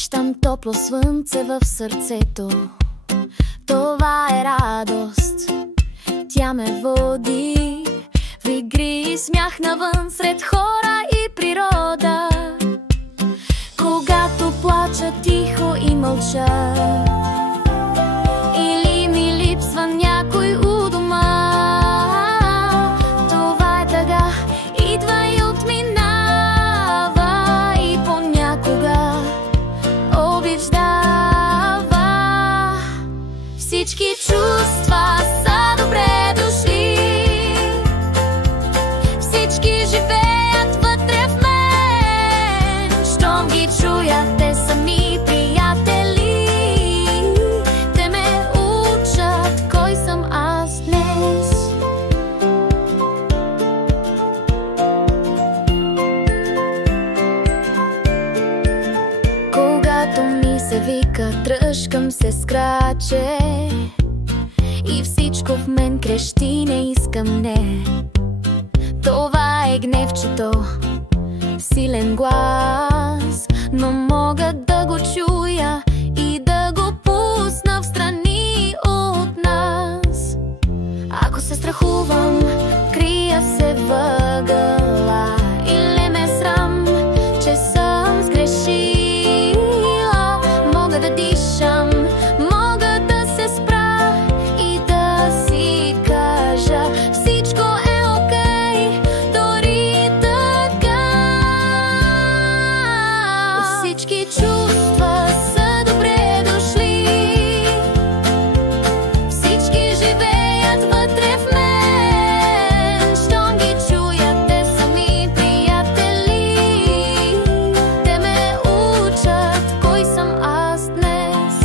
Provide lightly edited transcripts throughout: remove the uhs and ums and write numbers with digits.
Усещам топло слънце в сърцето. Това е радост, тя ме води в игри и смях навън сред хора и природа. Когато плача тихо и мълча, или ми липсва някой у дома, това е тъга, идва и отминава, и понякога обич дава. Всички чувства са добре дошли, всички живеят вътре в мен. Щом ги чуя, те са ми приятели, те ме учат кой съм аз днес. Когато ми се вика, тръжкам се скраче и всичко в мен крещи, не искам не. Това е гневчето, силен глас, но мога да го чуя и да го пусна встрани от нас. Ако се страхувам, крия се въгъла, или ме срам, че съм сгрешила, мога да дишам, мога да се спра и да си кажа: всичко е окей, дори така. Всички чувства са добре дошли, всички живеят вътре в мен. Щом ги чуя, те са ми приятели, те ме учат кой съм аз днес.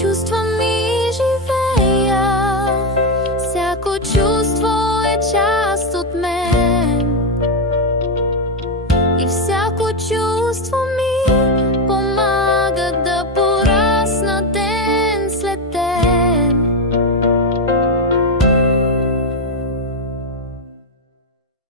Чувствами живея, всяко чувство е част от мен, и всяко чувство ми